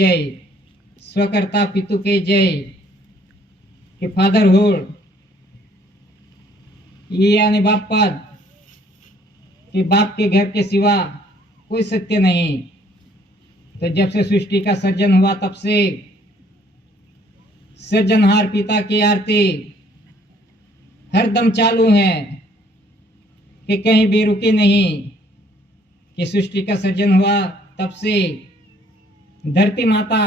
जय, स्वकर्ता पितु के जय, कि फादरहुड ये यानी बाप पद, कि बाप के घर के सिवा कोई सत्य नहीं। तो जब से सृष्टि का सर्जन हुआ तब से सृजनहार पिता की आरती हरदम चालू है, कि कहीं भी रुकी नहीं। कि सृष्टि का सर्जन हुआ तब से धरती माता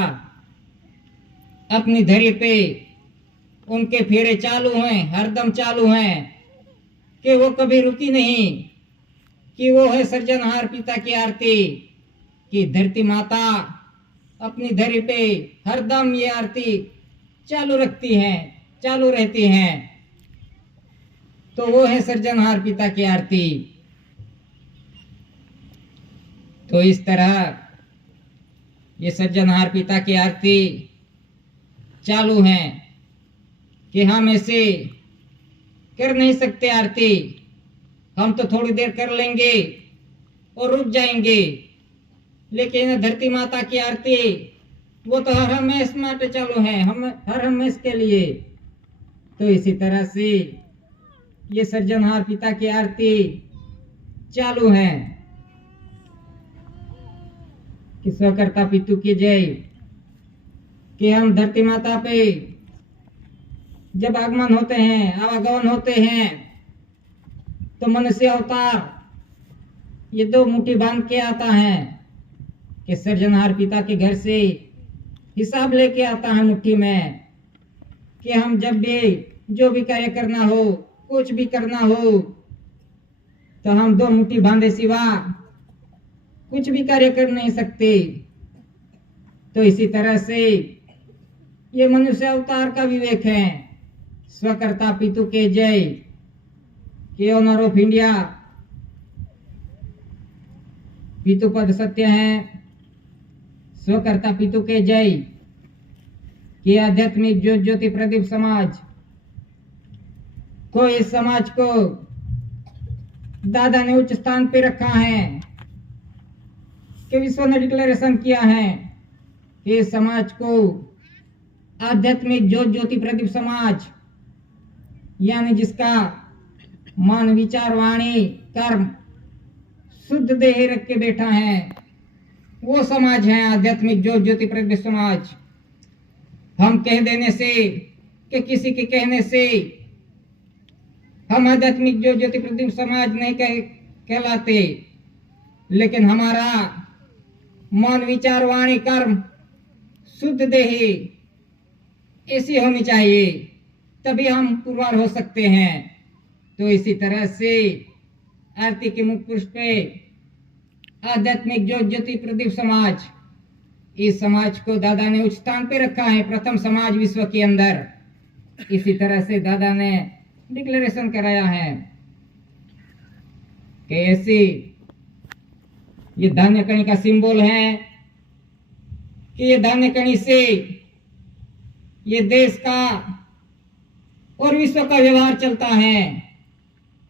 अपनी धरी पे उनके फेरे चालू हैं, हरदम चालू हैं, कि वो कभी रुकी नहीं। कि वो है सृजनहार पिता की आरती, कि धरती माता अपनी धरी पे हरदम ये आरती चालू रखती हैं, चालू रहती हैं। तो वो है सृजनहार पिता की आरती। तो इस तरह ये सृजनहार पिता की आरती चालू है, कि हम ऐसे कर नहीं सकते आरती। हम तो थोड़ी देर कर लेंगे और रुक जाएंगे, लेकिन धरती माता की आरती वो तो हर हमेश माटे चालू है, हम हर हमेश के लिए। तो इसी तरह से ये सृजनहार पिता की आरती चालू है, कि स्वकर्ता पितु की जय, कि हम धरती माता पे जब आगमन होते हैं, आवागमन होते हैं, तो मनुष्य अवतार ये दो मुट्ठी बांध के आता है, कि सृजनहार पिता के घर से हिसाब लेके आता है मुट्ठी में, कि हम जब भी जो भी कार्य करना हो, कुछ भी करना हो, तो हम दो मुट्ठी बांधे सिवा कुछ भी कार्य कर नहीं सकते। तो इसी तरह से ये मनुष्य अवतार का विवेक है। स्वकर्ता पितु के जय, कि ऑनर ऑफ इंडिया पितु पद सत्य है। स्वकर्ता पितु के जय, कि आध्यात्मिक ज्योति प्रदीप समाज को, इस समाज को दादा ने उच्च स्थान पे रखा है, कि विश्व ने डिक्लेरेशन किया है कि इस समाज को आध्यात्मिक ज्योति प्रदीप समाज, यानी जिसका मन विचार वाणी कर्म शुद्ध देह रख के बैठा है, वो समाज है आध्यात्मिक ज्योति प्रदीप समाज। हम कह देने से कि किसी के कहने से हम आध्यात्मिक ज्योति प्रदीप समाज नहीं कहलाते, लेकिन हमारा मन विचार वाणी कर्म शुद्ध देही ऐसी होनी चाहिए, तभी हम पुरवार हो सकते हैं। तो इसी तरह से आरती के मुख पुष्प पे आध्यात्मिक ज्योति प्रदीप समाज, इस समाज को दादा ने उच्च स्थान पे रखा है, प्रथम समाज विश्व के अंदर। इसी तरह से दादा ने डिक्लेरेशन कराया है कि ऐसी ये धान्य कणी का सिंबल है, कि ये धान्य कणी से ये देश का और विश्व का व्यवहार चलता है।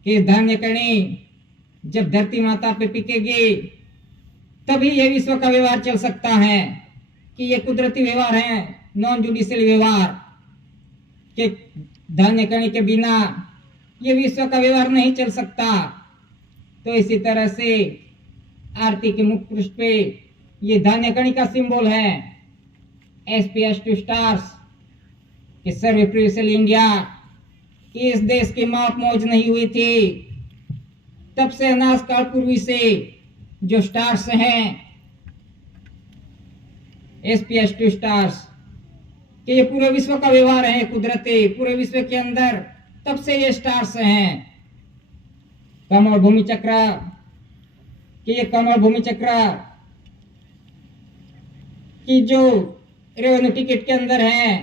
कि धान्य कणी जब धरती माता पे पिकेगी तभी ये विश्व का व्यवहार चल सकता है, कि ये कुदरती व्यवहार है, नॉन जुडिशियल व्यवहार, कि धान्य कणी के बिना ये विश्व का व्यवहार नहीं चल सकता। तो इसी तरह से आरती के मुख पृष्ठ पे ये धान्य कणी का सिंबल है, एसपीएस टू स्टार्स, कि सर्व प्रिविसल इंडिया, इस देश की माप मौज नहीं हुई थी, तब से अनाज काल पूर्वी से जो स्टार्स हैं, एसपीएस टू स्टार्स, कि ये पूरे विश्व का व्यवहार है कुदरती, पूरे विश्व के अंदर तब से ये स्टार्स हैं। कमल भूमि चक्र, कि ये कमल भूमि चक्र की जो रेवेन्यू टिकट के अंदर है,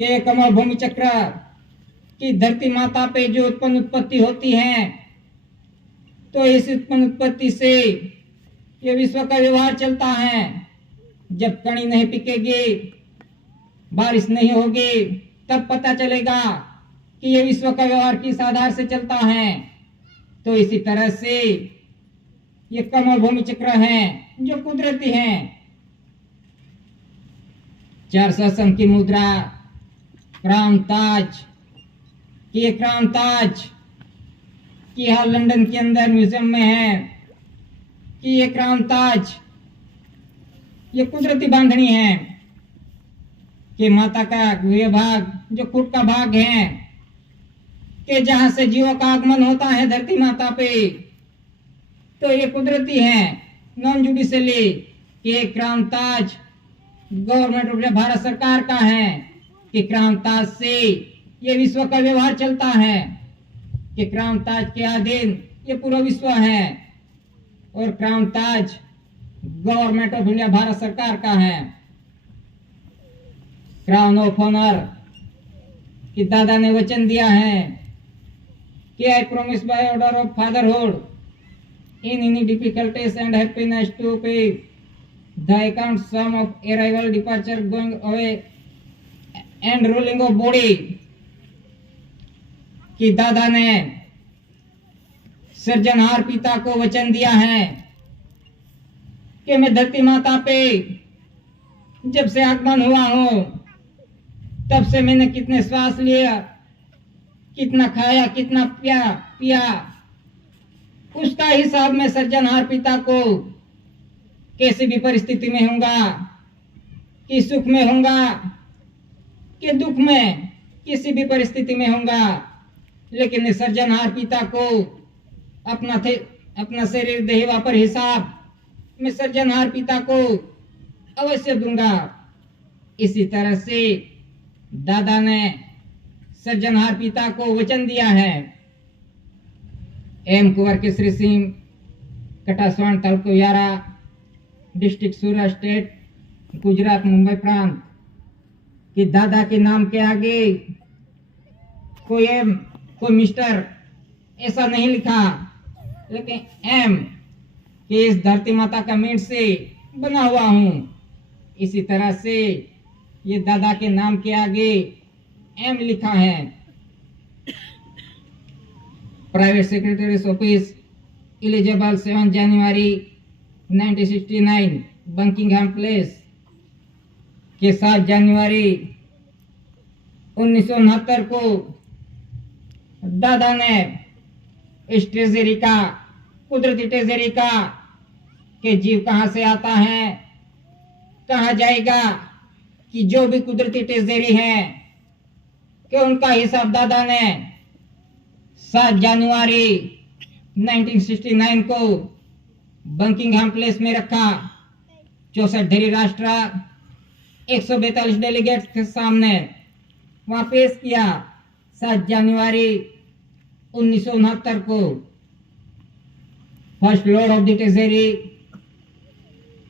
कि कमल भूमि चक्र की धरती माता पे जो उत्पन्न उत्पत्ति होती है, तो इस उत्पन्न उत्पत्ति से ये विश्व का व्यवहार चलता है। जब कणी नहीं पिकेगी, बारिश नहीं होगी, तब पता चलेगा कि ये विश्व का व्यवहार किस आधार से चलता है। तो इसी तरह से ये कमल भूमि चक्र हैं जो कुदरती हैं, 4 शासन की मुद्रा, क्राउन ताज, कि ये क्राउन ताज कि यहाँ लंदन के अंदर म्यूजियम में है, कि ये क्राउन ताज ये कुदरती बांधनी है, कि माता का ये भाग जो खुद का भाग है, कि जहां से जीवों का आगमन होता है धरती माता पे, तो ये कुदरती है, नॉन जुडिशियली, कि ये crown Taj government of Bharat सरकार का है, कि क्राउन ताज से ये विश्व का व्यवहार चलता है, कि क्राउन ताज के अधीन ये पूरा विश्व है, और crown Taj government of India Bharat सरकार का है। क्राउन ऑफ ऑनर कि दादा ने वचन दिया है कि I promise by order of fatherhood in any difficulties and happiness to pay the account sum of arrival, departure, going away and ruling of body, कि दादा ने सृजनहार पिता को वचन दिया है कि मैं धरती माता पे जब से आगमन हुआ हूं तब से मैंने कितने श्वास लिया, कितना खाया, कितना पिया उसका हिसाब मैं सृजनहार पिता को कैसी भी परिस्थिति में होऊंगा, कि सुख में होऊंगा कि दुख में, किसी भी परिस्थिति में होऊंगा, लेकिन सृजनहार पिता को अपना शरीर देहवा पर हिसाब मैं सृजनहार पिता को अवश्य दूंगा। इसी तरह से दादा ने सृजनहार पिता को वचन दिया है। एम कुंवर केसरी सिंह, कटासवाण तालुको यारा, डिस्ट्रिक्ट सूरत स्टेट, गुजरात, मुंबई प्रांत, कि दादा के नाम के आगे कोई एम, कोई मिस्टर ऐसा नहीं लिखा, लेकिन एम कि इस धरती माता का मीट से बना हुआ हूं। इसी तरह से ये दादा के नाम के आगे एम लिखा है। प्राइवेट सेक्रेटरीज ऑफिस, एलिजिबल 7 जनवरी 1969, बकिंघम प्लेस, के 7 जनवरी 1969 को दादा ने इस ट्रेजरी का, कुदरती ट्रेजरी का, कि जीव कहां से आता है, कहां जाएगा, कि जो भी कुदरती ट्रेजरी है कि उनका हिसाब दादा ने 7 जनवरी 1969 को बकिंघम प्लेस में रखा। 64 धरी राष्ट्र 142 डेलीगेट्स के सामने वहां पेश किया 7 जनवरी 1969 को। First lord of the treasury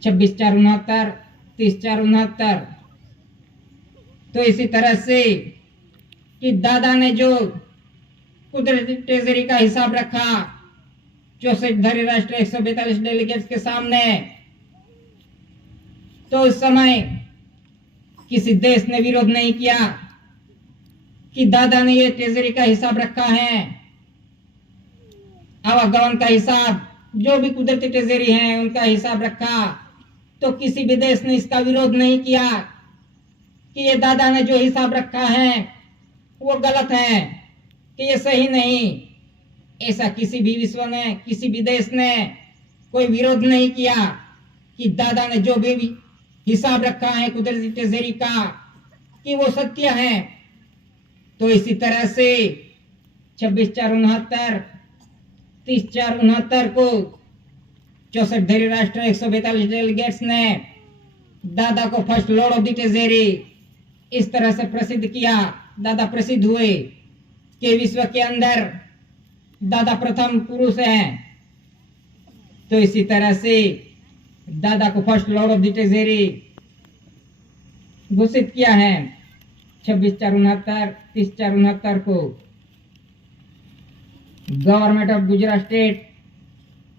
26/4/69, 30/4/69। तो इसी तरह से कि दादा ने जो कुदरती ट्रेजरी का हिसाब रखा 64 धरी राष्ट्र 142 डेलीगेट्स के सामने, तो उस समय किसी देश ने विरोध नहीं किया कि दादा ने ये ट्रेजरी का हिसाब रखा है, आवागमन का हिसाब, जो भी कुदरती ट्रेजरी है उनका हिसाब रखा, तो किसी भी देश ने इसका विरोध नहीं किया कि ये दादा ने जो हिसाब रखा है वो गलत है, कि ये सही नहीं। ऐसा किसी भी विश्व ने, किसी भी देश ने कोई विरोध नहीं किया कि दादा ने जो भी हिसाब रखा है कुदरती ट्रेजरी का कि वो सत्य है। तो इसी तरह से 26/4/69, 30/4/69 को 64 धरी राष्ट्र 142 डेलीगेट्स ने दादा को first lord of the treasury इस तरह से प्रसिद्ध किया। दादा प्रसिद्ध हुए कि विश्व के अंदर दादा प्रथम पुरुष हैं। तो इसी तरह से दादा को first lord of the treasury घोषित किया है 26/4/69, 30/4/69 को। Government of Gujarat state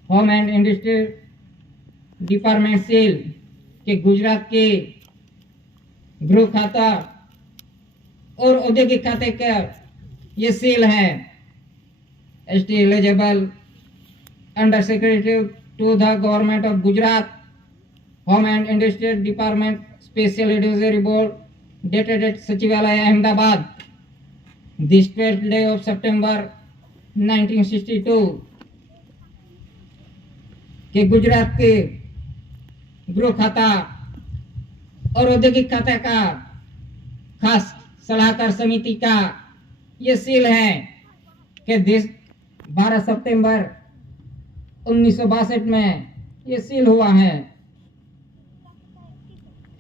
home and industry department cell के गुजरात के गृह खाता और औद्योगिक खाते का ये सेल है। ST eligible under secretary to the government of Gujarat home and industrial department special advisory board dated at सचिवालय Ahmedabad this 12th day of September 1962 के गुजरात के गृह खाता और औद्योगिक खाता का खास सलाहकार समिति का ये सील है कि देश 12 सितंबर 1962 में ये सील हुआ है।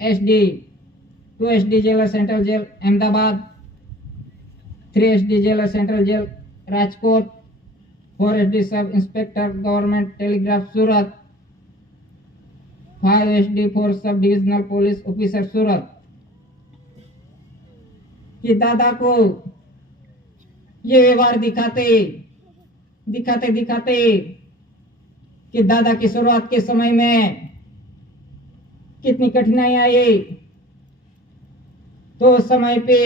SD 2 SD jailer central jail Ahmedabad, 3 SD jailer central jail Rajkot, 4 SD sub inspector government telegraph Surat, 5 SD 4 sub divisional police officer सूरत। कि दादा को ये व्यवहार दिखाते कि दादा की शुरुआत के समय में कितनी कठिनाई आई, तो उस समय पे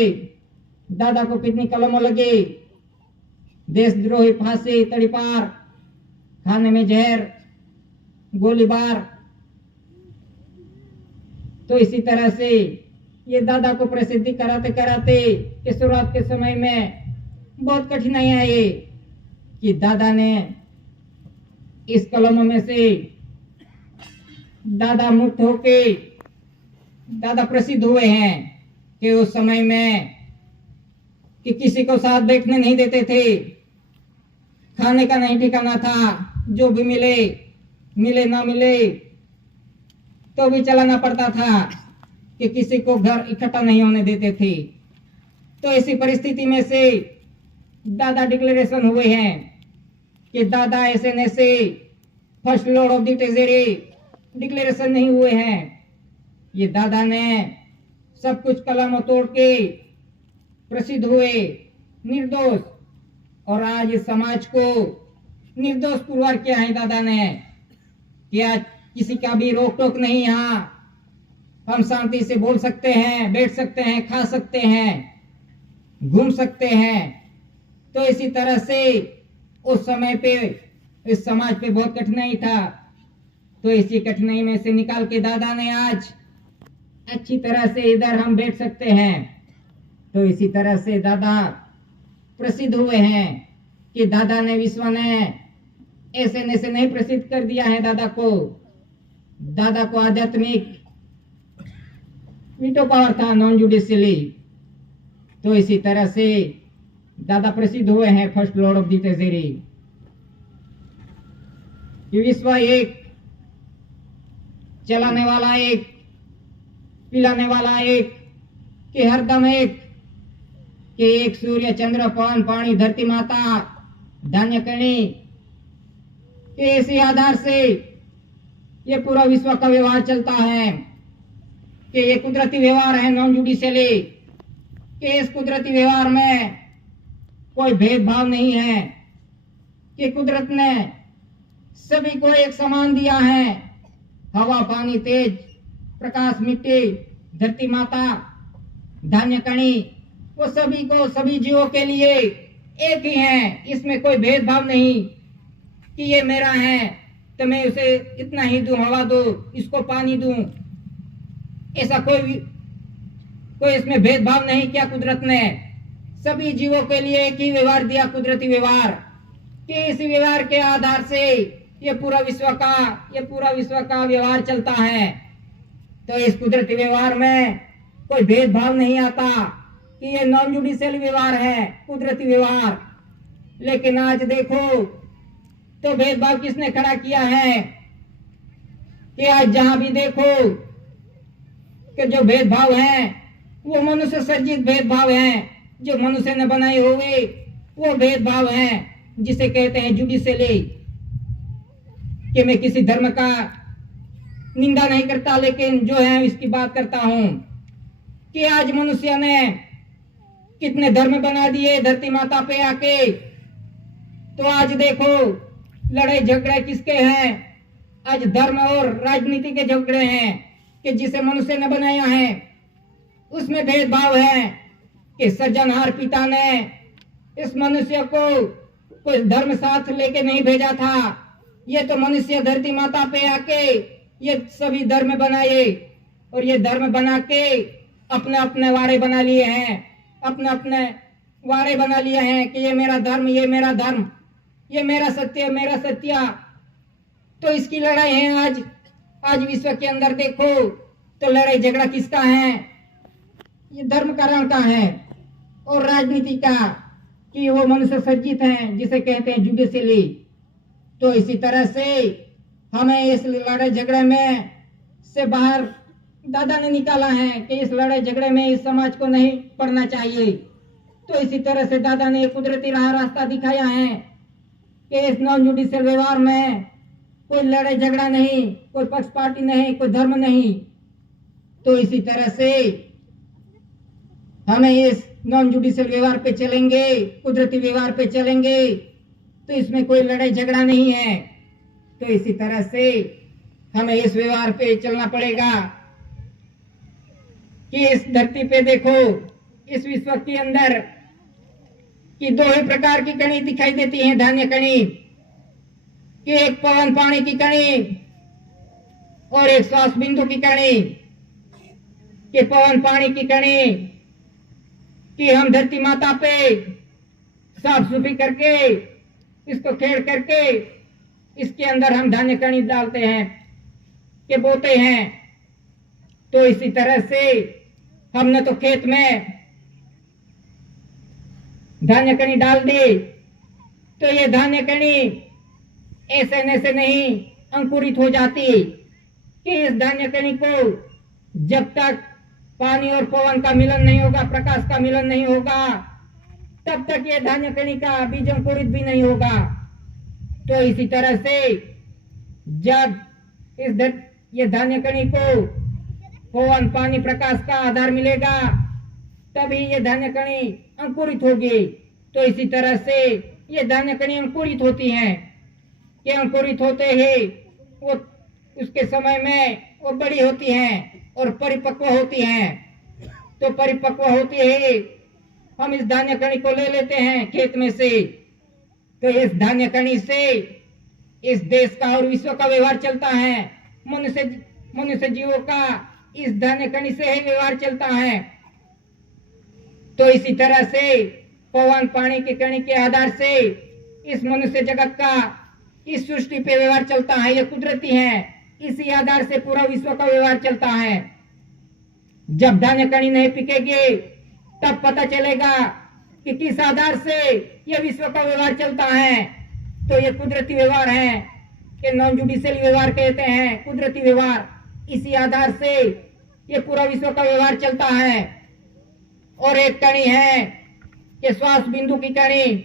दादा को कितनी कलमों लगी, देशद्रोही, फांसी, तड़ीपार, खाने में जहर, गोलीबार। तो इसी तरह से ये दादा को प्रसिद्धि कराते कराते कि शुरुआत के समय में बहुत कठिनाई आई कि दादा ने इस कलम में से दादा मुक्त होके दादा प्रसिद्ध हुए हैं कि उस समय में कि किसी को साथ बैठने नहीं देते थे, खाने का नहीं ठिकाना था, जो भी मिले ना मिले तो भी चलाना पड़ता था कि किसी को घर इकट्ठा नहीं होने देते थे। तो ऐसी परिस्थिति में से दादा डिक्लेरेशन हुए हैं कि दादा ऐसे first lord of the treasury declaration नहीं हुए हैं। ये दादा ने सब कुछ कलम तोड़ के प्रसिद्ध हुए निर्दोष, और आज इस समाज को निर्दोष पुरवार किया है दादा ने कि आज किसी का भी रोक टोक नहीं, यहाँ हम शांति से बोल सकते हैं, बैठ सकते हैं, खा सकते हैं, घूम सकते हैं। तो इसी तरह से उस समय पे इस समाज पे बहुत कठिनाई था, तो इसी कठिनाई में से निकाल के दादा ने आज अच्छी तरह से इधर हम बैठ सकते हैं। तो इसी तरह से दादा प्रसिद्ध हुए हैं कि दादा ने विश्व ने ऐसे नहीं प्रसिद्ध कर दिया है दादा को आध्यात्मिक वीटो पावर था, नॉन जुडिशियली। तो इसी तरह से दादा प्रसिद्ध हुए हैं first lord of the treasury. विश्व एक, चलाने वाला एक, पिलाने वाला एक, कि हरदम एक, कि एक सूर्य चंद्र पवन पानी धरती माता धान्य कणी के इसी आधार से ये पूरा विश्व का व्यवहार चलता है कि ये कुदरती व्यवहार है नॉन जुडिशियली, कि इस कुदरती व्यवहार में कोई भेदभाव नहीं है, कि कुदरत ने सभी को एक समान दिया है। हवा, पानी, तेज, प्रकाश, मिट्टी, धरती माता, धान्य कणी, वो सभी को, सभी जीवों के लिए एक ही है। इसमें कोई भेदभाव नहीं कि ये मेरा है तो मैं उसे इतना ही दूं, हवा दूं, इसको पानी दूं, ऐसा कोई इसमें भेदभाव नहीं किया कुदरत ने। सभी जीवों के लिए एक ही व्यवहार दिया, कुदरती व्यवहार, कि इस व्यवहार के आधार से ये पूरा विश्व का व्यवहार चलता है। तो इस कुदरती व्यवहार में कोई भेदभाव नहीं आता कि ये नॉन जुडिशियल व्यवहार है, कुदरती व्यवहार। लेकिन आज देखो तो भेदभाव किसने खड़ा किया है कि आज जहां भी देखो कि जो भेदभाव है वो मनुष्य सर्जित भेदभाव है, जो मनुष्य ने बनाए हुए वो भेदभाव है, जिसे कहते हैं जुडिशियली। कि मैं किसी धर्म का निंदा नहीं करता, लेकिन जो है इसकी बात करता हूं कि आज मनुष्य ने कितने धर्म बना दिए धरती माता पे आके। तो आज देखो लड़ाई झगड़े किसके हैं? आज धर्म और राजनीति के झगड़े हैं कि जिसे मनुष्य ने बनाया है उसमें भेदभाव है कि सृजनहार पिता ने इस मनुष्य को कोई धर्म साथ लेके नहीं भेजा था। ये तो मनुष्य धरती माता पे आके ये सभी धर्म बनाए और ये धर्म बना के अपने अपने वारे बना लिए हैं, अपने अपने वारे बना लिए हैं कि ये मेरा धर्म, ये मेरा धर्म, ये मेरा सत्य, मेरा सत्य। तो इसकी लड़ाई है आज विश्व के अंदर देखो तो लड़ाई झगड़ा किसका है? ये धर्मकरण का है और राजनीति का, कि वो मनुष्य सज्जित हैं जिसे कहते हैं जुडिशली। तो इसी तरह से हमें इस लड़ाई झगड़े में से बाहर दादा ने निकाला है कि इस लड़ाई झगड़े में इस समाज को नहीं पड़ना चाहिए। तो इसी तरह से दादा ने कुदरती रास्ता दिखाया है कि इस नॉन जुडिशियल व्यवहार में कोई लड़ाई झगड़ा नहीं, कोई पक्ष पार्टी नहीं, कोई धर्म नहीं। तो इसी तरह से हमें इस नॉन जुडिशियल व्यवहार पे चलेंगे, कुदरती व्यवहार पे चलेंगे, तो इसमें कोई लड़ाई झगड़ा नहीं है। तो इसी तरह से हमें इस व्यवहार पे चलना पड़ेगा कि इस धरती पे देखो, इस विश्व के अंदर कि दो ही प्रकार की कणी दिखाई देती हैं, धान्य कणी, कि एक पवन पानी की कणी और एक श्वास बिंदु की कणी। कि पवन पानी की कणी कि हम धरती माता पे साफ सुथरी करके, इसको खेड़ करके इसके अंदर हम धान्य कणी डालते हैं, कि बोते हैं। तो इसी तरह से हमने तो खेत में धान्य कणी डाल दी, तो ये धान्य कणी ऐसे नैसे नहीं अंकुरित हो जाती, कि इस धान्य कणी को जब तक पानी और पवन का मिलन नहीं होगा, प्रकाश का मिलन नहीं होगा, तब तक ये धान्य कणी का बीज अंकुरित भी नहीं होगा। तो इसी तरह से जब ये धान्य कणी को पवन, पानी, प्रकाश का आधार मिलेगा, तभी ये धान्य कणी अंकुरित होगी। तो इसी तरह से ये धान्य कणी अंकुरित होती हैं, कि अंकुरित होते ही वो उसके समय में वो बड़ी होती हैं और परिपक्व होती हैं। तो परिपक्व होती है हम इस धान्य कणी को ले लेते हैं खेत में से। तो इस धान्य कणी से इस देश का और विश्व का व्यवहार चलता है, मनुष्य जीवों का इस धान्य कणी से ही व्यवहार चलता है। तो इसी तरह से पवन पानी की कणी के आधार से इस मनुष्य जगत का इस सृष्टि पे व्यवहार चलता है, ये कुदरती है। इसी आधार से पूरा विश्व का व्यवहार चलता है। जब धान्य कणी नहीं पिकेगी तब पता चलेगा कि किस आधार से यह विश्व का व्यवहार चलता है। तो ये कुदरती व्यवहार है, कि नॉन जुडिशियल व्यवहार कहते हैं, कुदरती व्यवहार। इसी आधार से ये पूरा विश्व का व्यवहार चलता है। और एक कणी है कि श्वास बिंदु की कणी,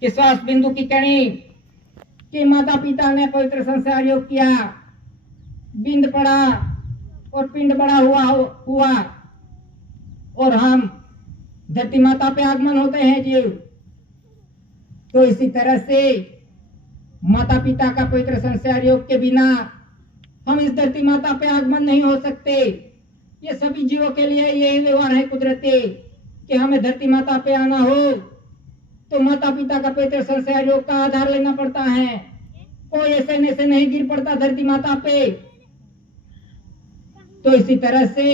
कि श्वास बिंदु की कणी कि माता पिता ने पवित्र संस्कार योग किया, बिंद पड़ा और पिंड बड़ा हुआ और हम धरती माता पे आगमन होते हैं जीव। तो इसी तरह से माता पिता का पवित्र संस्कार योग के बिना हम इस धरती माता पे आगमन नहीं हो सकते। ये सभी जीवों के लिए यही व्यवहार है कुदरती, कि हमें धरती माता पे आना हो तो माता पिता का पवित्र संस्कार योग का आधार लेना पड़ता है। कोई ऐसे नैसे नहीं गिर पड़ता धरती माता पे। तो इसी तरह से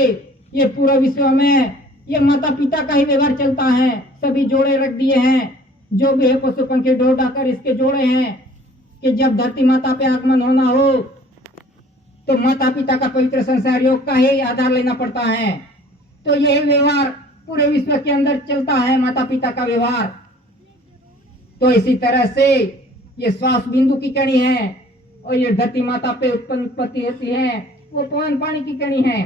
ये पूरा विश्व में ये माता पिता का ही व्यवहार चलता है। सभी जोड़े रख दिए हैं, जो भी है पशु पंखी ढोर डाकर इसके जोड़े हैं, कि जब धरती माता पे आगमन होना हो तो माता पिता का पवित्र संस्कार योग का ही आधार लेना पड़ता है। तो यही व्यवहार पूरे विश्व के अंदर चलता है, माता पिता का व्यवहार। तो इसी तरह से ये श्वास बिंदु की कणी है और ये धरती माता पे उत्पत्ति होती है, वो पवन पानी की कणी है।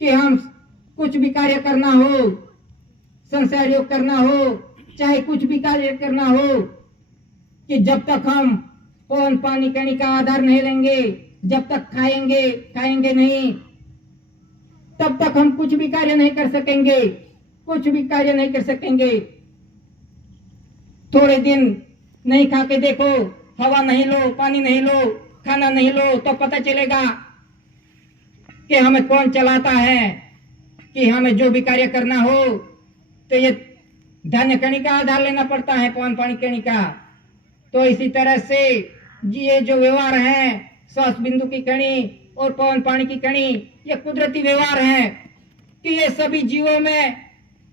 कि हम कुछ भी कार्य करना हो, संसार योग करना हो, चाहे कुछ भी कार्य करना हो, कि जब तक हम पवन पानी कणी का आधार नहीं लेंगे, जब तक खाएंगे नहीं, तब तक हम कुछ भी कार्य नहीं कर सकेंगे, कुछ भी कार्य नहीं कर सकेंगे। थोड़े दिन नहीं खा के देखो, हवा नहीं लो, पानी नहीं लो, खाना नहीं लो, तो पता चलेगा कि हमें कौन चलाता है। कि हमें जो भी कार्य करना हो तो ये धान्य कणी का आधार लेना पड़ता है, पवन पानी कणी का। तो इसी तरह से ये जो व्यवहार है, श्वास बिंदु की कणी और पवन पानी की कणी, ये कुदरती व्यवहार है कि ये सभी जीवों में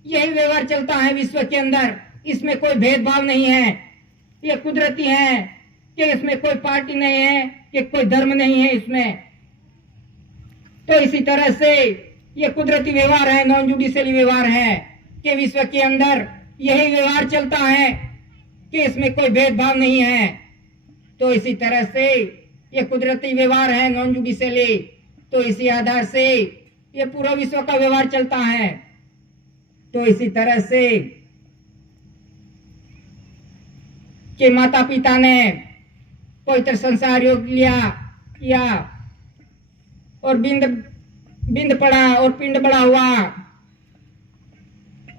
यही व्यवहार चलता है विश्व के अंदर। इसमें कोई भेदभाव नहीं है, ये कुदरती है कि इसमें कोई पार्टी नहीं है, कि कोई धर्म नहीं है इसमें। तो इसी तरह से ये कुदरती व्यवहार है, नॉन जुडिशियल व्यवहार है कि विश्व के अंदर यही व्यवहार चलता है कि इसमें कोई भेदभाव नहीं है। तो इसी तरह से ये कुदरती व्यवहार है, नॉन जुडिशियली। तो इसी आधार से ये पूरा विश्व का व्यवहार चलता है। तो इसी तरह से कि माता पिता ने पवित्र संसार योग लिया किया और बिंद पड़ा और पिंड बड़ा हुआ,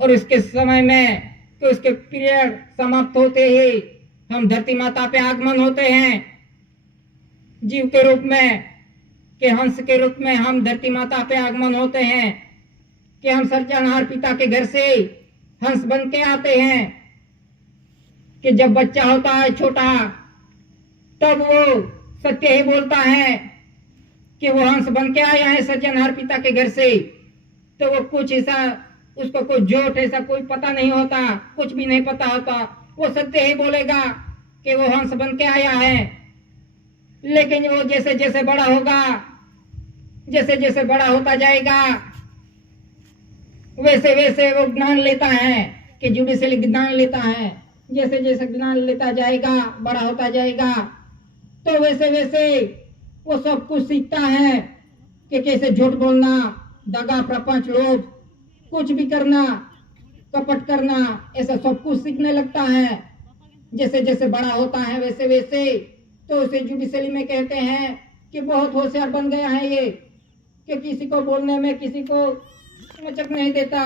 और उसके समय में तो उसके पीरियड समाप्त होते ही हम धरती माता पे आगमन होते हैं जीव के रूप में, कि हंस के रूप में हम धरती माता पे आगमन होते हैं, कि हम सर्जनहार पिता के घर से हंस बन के आते हैं। कि जब बच्चा होता है छोटा, तब वो सत्य ही बोलता है कि वो हंस बन के आया है सर्जनहार पिता के घर से। तो वो कुछ ऐसा, उसको कोई जोट ऐसा कोई पता नहीं होता, कुछ भी नहीं पता होता, वो सत्य ही बोलेगा कि वो हंस बन के आया है। लेकिन वो जैसे जैसे बड़ा होगा, जैसे जैसे बड़ा होता जाएगा, वैसे वैसे वो ज्ञान लेता है, कि जुडिशियल ज्ञान लेता है। जैसे जैसे ज्ञान लेता जाएगा, बड़ा होता जाएगा, तो वैसे वैसे वो सब कुछ सीखता है कि कैसे झूठ बोलना, दगा, प्रपंच, लोभ, कुछ भी करना, कपट करना, ऐसा सब कुछ सीखने लगता है। जैसे जैसे बड़ा होता है वैसे वैसे तो उसे जुडिशियली में कहते हैं कि बहुत होशियार बन गया है ये, कि किसी को बोलने में किसी को मचक नहीं देता,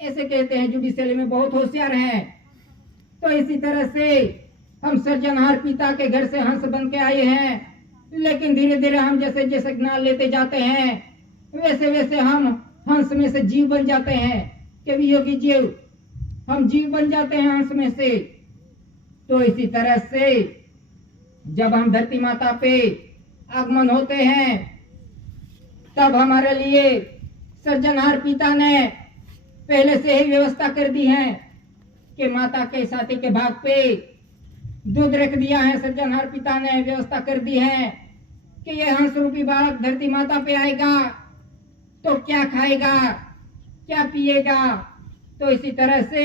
ऐसे कहते हैं जुडिशियली में बहुत होशियार है। तो इसी तरह से हम सर्जनहार पिता के घर से हंस बन के आए हैं, लेकिन धीरे धीरे हम जैसे जैसे ज्ञान लेते जाते हैं, वैसे वैसे हम हंस में से जीव बन जाते हैं, कि वियोगी जीव, हम जीव बन जाते हैं हंस में से। तो इसी तरह से जब हम धरती माता पे आगमन होते हैं, तब हमारे लिए सर्जनहार पिता ने पहले से ही व्यवस्था कर दी है कि माता के छाती के भाग पे दूध रख दिया है। सर्जनहार पिता ने व्यवस्था कर दी है कि ये हंस रूपी बालक धरती माता पे आएगा तो क्या खाएगा, क्या पिएगा। तो इसी तरह से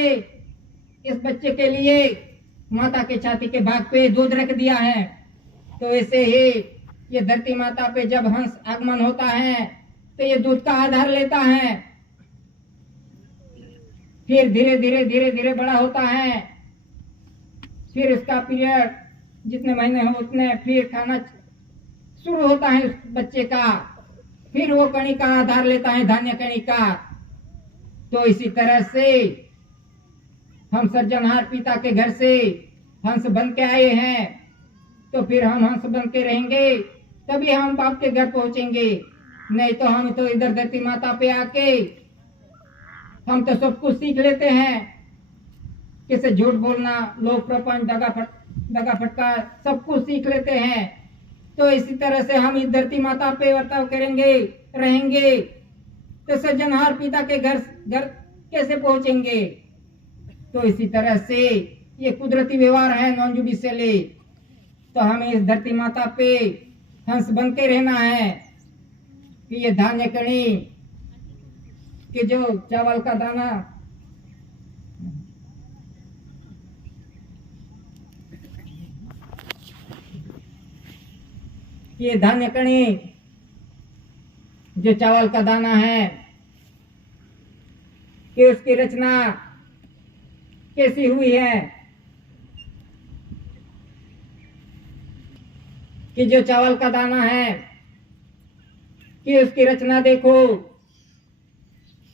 इस बच्चे के लिए माता के छाती के भाग पे दूध रख दिया है। तो ऐसे ही ये धरती माता पे जब हंस आगमन होता है तो ये दूध का आधार लेता है, फिर धीरे धीरे धीरे धीरे बड़ा होता है, फिर इसका पीरियड जितने महीने हो उतने फिर खाना शुरू होता है उस बच्चे का, फिर वो कणी का आधार लेता है, धान्य कणी का। तो इसी तरह से हम सर्जनहार पिता के घर से हंस बन के आए हैं, तो फिर हम हंस बन के रहेंगे तभी हम बाप के घर पहुंचेंगे। नहीं तो हम तो इधर धरती माता पे आके हम तो सब कुछ सीख लेते हैं, कैसे झूठ बोलना, लोभ, प्रपंच, दगा फटका सब कुछ सीख लेते हैं। तो इसी तरह से हम इस धरती माता पे वर्ताव करेंगे, रहेंगे, तो सज्जनहार पिता के घर कैसे पहुंचेंगे। तो इसी तरह से ये कुदरती व्यवहार है, नॉन जुडिशियली। तो हमें इस धरती माता पे हंस बन के रहना है कि ये धान्य कणी कि जो चावल का दाना ये धान्य कणी जो चावल का दाना है कि उसकी रचना कैसी हुई है, कि जो चावल का दाना है कि उसकी रचना देखो।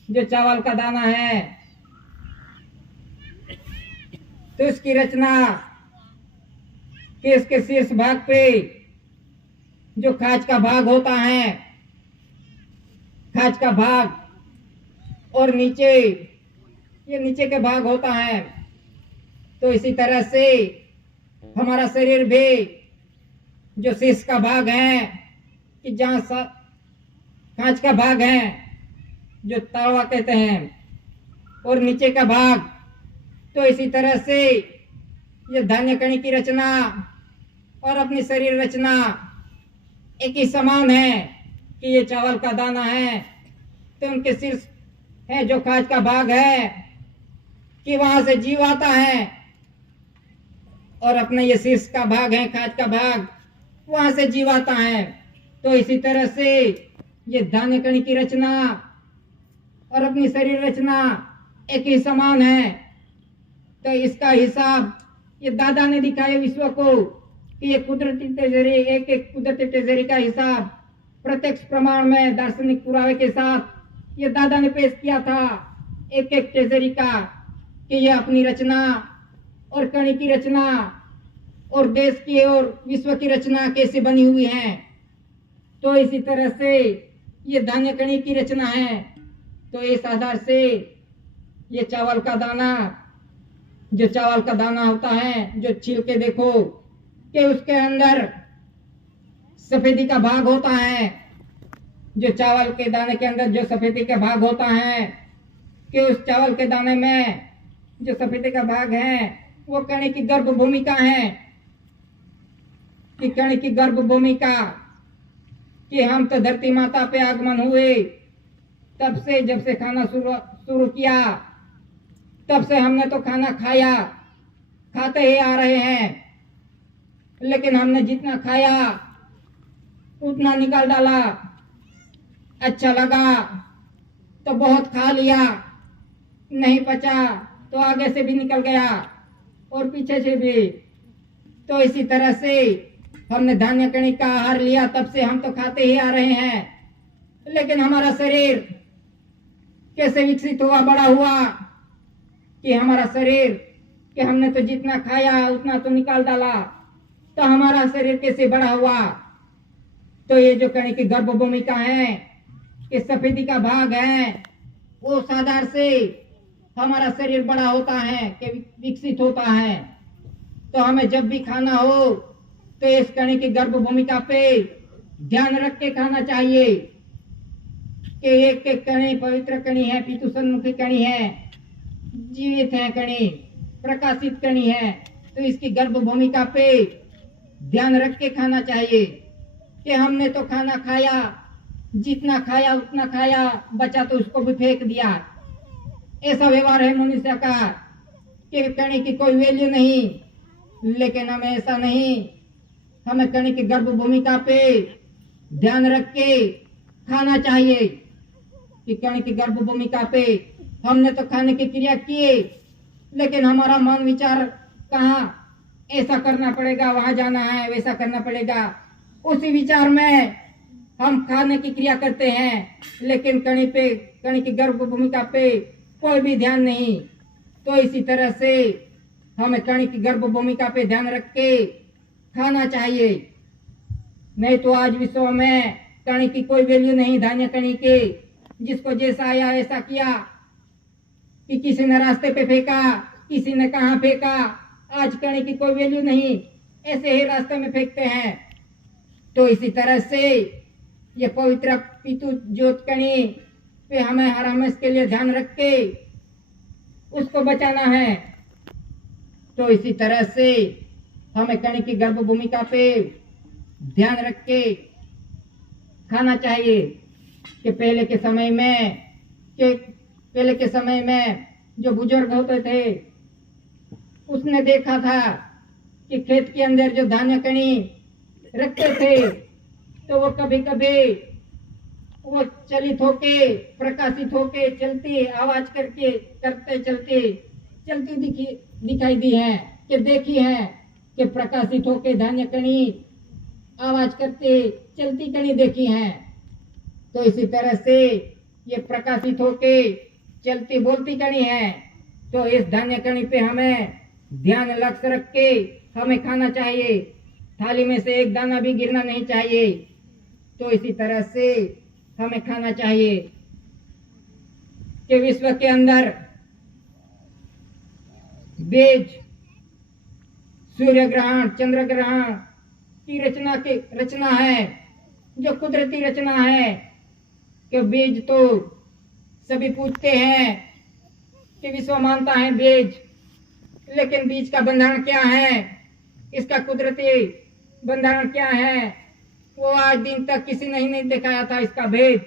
जो चावल का दाना है तो इसकी रचना कि इसके शीर्ष भाग पे जो खाज का भाग होता है, खाज का भाग, और नीचे ये नीचे के भाग होता है। तो इसी तरह से हमारा शरीर भी जो शीर्ष का भाग है कि जहाँ कांच का भाग है जो तावा कहते हैं और नीचे का भाग, तो इसी तरह से ये धान्य कणी की रचना और अपनी शरीर रचना एक ही समान है कि ये चावल का दाना है तो उनके शीर्ष है जो कांच का भाग है कि वहां से जीव आता है, और अपने ये शीर्ष का भाग है कांच का भाग, वहां से जीव आता है। तो इसी तरह से ये धान्य कणी की रचना और अपनी शरीर रचना एक ही समान है। तो इसका हिसाब ये दादा ने दिखाया विश्व को कि ये कुदरती तेजरी, एक एक कुदरती तेजरी का हिसाब प्रत्यक्ष प्रमाण में दार्शनिक पुरावे के साथ ये दादा ने पेश किया था एक एक तेजरी का, कि ये अपनी रचना और कणी की रचना और देश की और विश्व की रचना कैसे बनी हुई है। तो इसी तरह से ये धान्य कणी की रचना है। तो इस आधार से ये चावल का दाना, जो चावल का दाना होता है, जो छील के देखो कि उसके अंदर सफेदी का भाग होता है, जो चावल के दाने के अंदर जो सफेदी का भाग होता है, कि उस चावल के दाने में जो सफेदी का भाग है वो कणी की गर्भ भूमिका है, कि कणी की गर्भ भूमिका, कि हम तो धरती माता पे आगमन हुए तब से, जब से खाना शुरू किया तब से हमने तो खाना खाया, खाते ही आ रहे हैं, लेकिन हमने जितना खाया उतना निकाल डाला। अच्छा लगा तो बहुत खा लिया, नहीं पचा तो आगे से भी निकल गया और पीछे से भी। तो इसी तरह से हमने धान्य कणी का आहार लिया, तब से हम तो खाते ही आ रहे हैं, लेकिन हमारा शरीर कैसे विकसित हुआ, बड़ा हुआ, कि हमारा शरीर, कि हमने तो जितना खाया उतना तो निकाल डाला, तो हमारा शरीर कैसे बड़ा हुआ। तो ये जो कणी की गर्भ भूमिका है, कि सफेदी का भाग है, वो आधार से हमारा शरीर बड़ा होता है, कि विकसित होता है। तो हमें जब भी खाना हो तो इस कणी की गर्भ भूमिका पे ध्यान रख के खाना चाहिए कि एक एक कणी पवित्र कणी है, पितुसन्मुखी कणी है, जीवित है कणी, प्रकाशित कणी है। तो इसकी गर्भ भूमिका पे ध्यान रख के खाना चाहिए कि हमने तो खाना खाया, जितना खाया उतना खाया, बचा तो उसको भी फेंक दिया। ऐसा व्यवहार है मनुष्य का कि कणी की कोई वैल्यू नहीं, लेकिन हमें ऐसा नहीं, हमें कणी की गर्भ भूमिका पे ध्यान रख के खाना चाहिए कि कणी की गर्भ भूमिका पे हमने तो खाने की क्रिया किए, लेकिन हमारा मन विचार कहाँ, ऐसा करना पड़ेगा, वहां जाना है, वैसा करना पड़ेगा, उसी विचार में हम खाने की क्रिया करते हैं, लेकिन कणी की गर्भ भूमिका पे कोई भी ध्यान नहीं। तो इसी तरह से हमें कणी की गर्भ भूमिका पे ध्यान रख के खाना चाहिए, नहीं तो आज विश्व में कणी की कोई वैल्यू नहीं, धान्य कणी के, जिसको जैसा आया ऐसा किया, कि किसी ने रास्ते पे फेंका, किसी ने कहाँ फेंका, आज कणी की कोई वैल्यू नहीं, ऐसे ही रास्ते में फेंकते हैं। तो इसी तरह से ये पवित्र पितु ज्योत कणी पे हमें हर हमेशा के लिए ध्यान रख के उसको बचाना है। तो इसी तरह से हमें कणी की गर्भ भूमिका पे ध्यान रख के खाना चाहिए कि पहले के समय में जो बुजुर्ग होते थे, उसने देखा था कि खेत के अंदर जो धान्य कणी रखते थे तो वो कभी कभी वो चलित होके, प्रकाशित होके, चलती आवाज करते चलती दिखाई दी है, कि देखी है कि प्रकाशित होके धान्य कणी आवाज करते चलती कणी देखी है। तो इसी तरह से ये प्रकाशित होके चलती बोलती कणी है। तो इस धान्य कणी पे हमें ध्यान लक्ष्य रख के हमें खाना चाहिए, थाली में से एक दाना भी गिरना नहीं चाहिए। तो इसी तरह से हमें खाना चाहिए कि विश्व के अंदर बीज, सूर्य ग्रहण, चंद्र ग्रहण की रचना है, जो कुदरती रचना है कि बीज तो सभी पूछते हैं कि विश्व मानता है बीज, लेकिन बीज का बंधारण क्या है, इसका कुदरती बंधारण क्या है, वो आज दिन तक किसी ने नहीं दिखाया था इसका भेद।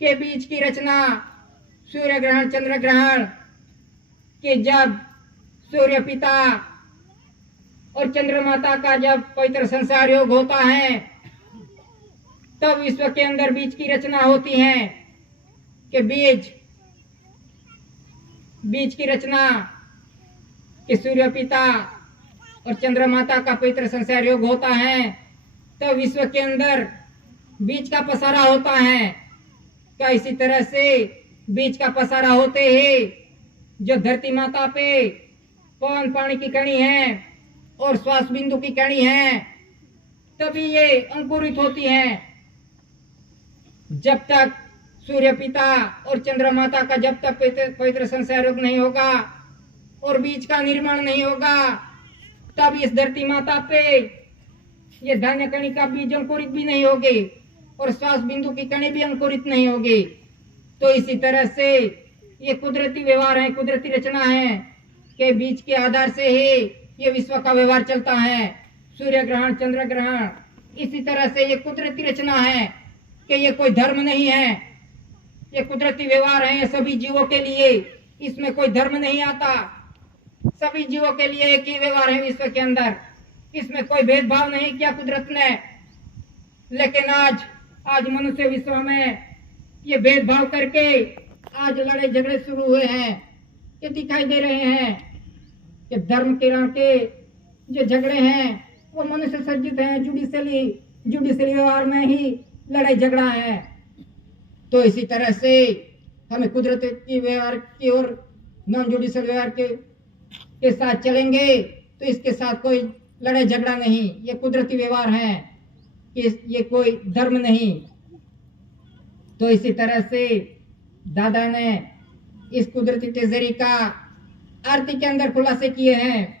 कि बीज की रचना सूर्य ग्रहण चंद्र ग्रहण कि जब सूर्य पिता और चंद्रमाता का जब पवित्र संसार योग होता है तब विश्व के अंदर बीज की रचना होती है। कि बीज की रचना कि सूर्य पिता और चंद्रमाता का पवित्र संसार योग होता है तब विश्व के अंदर बीज का पसारा होता है। क्या इसी तरह से बीज का पसारा होते ही जो धरती माता पे पवन पानी की कणी है और श्वास बिंदु की कणी है तभी ये अंकुरित होती हैं। जब तक सूर्य पिता और चंद्रमाता का जब तक पवित्र संसार योग नहीं होगा और बीज का निर्माण नहीं होगा तब इस धरती माता पे ये धान्य कणी का बीज अंकुरित भी नहीं होगी और श्वास बिंदु की कणी भी अंकुरित नहीं होगी। तो इसी तरह से ये कुदरती व्यवहार है, कुदरती रचना है कि बीज के आधार से ही ये विश्व का व्यवहार चलता है। सूर्य ग्रहण चंद्र ग्रहण इसी तरह से ये कुदरती रचना है कि ये कोई धर्म नहीं है, ये कुदरती व्यवहार है सभी जीवों के लिए, इसमें कोई धर्म नहीं आता। सभी जीवों के लिए एक ही व्यवहार है विश्व के अंदर, इसमें कोई भेदभाव नहीं किया कुदरत ने। लेकिन आज मनुष्य विश्व में ये भेदभाव करके आज लड़ाई झगड़े शुरू हुए हैं, ये दिखाई दे रहे हैं कि धर्म के रंग के जो झगड़े हैं वो मनुष्य सर्जित हैं, जुडिशली व्यवहार में ही लड़ाई झगड़ा है। तो इसी तरह से हमें कुदरत की व्यवहार की और नॉन जुडिशियल व्यवहार के साथ चलेंगे तो इसके साथ कोई लड़ाई झगड़ा नहीं, ये कुदरती व्यवहार है, ये कोई धर्म नहीं। तो इसी तरह से दादा ने इस कुदरती तेजरी का आरती के अंदर खुलासे किए हैं।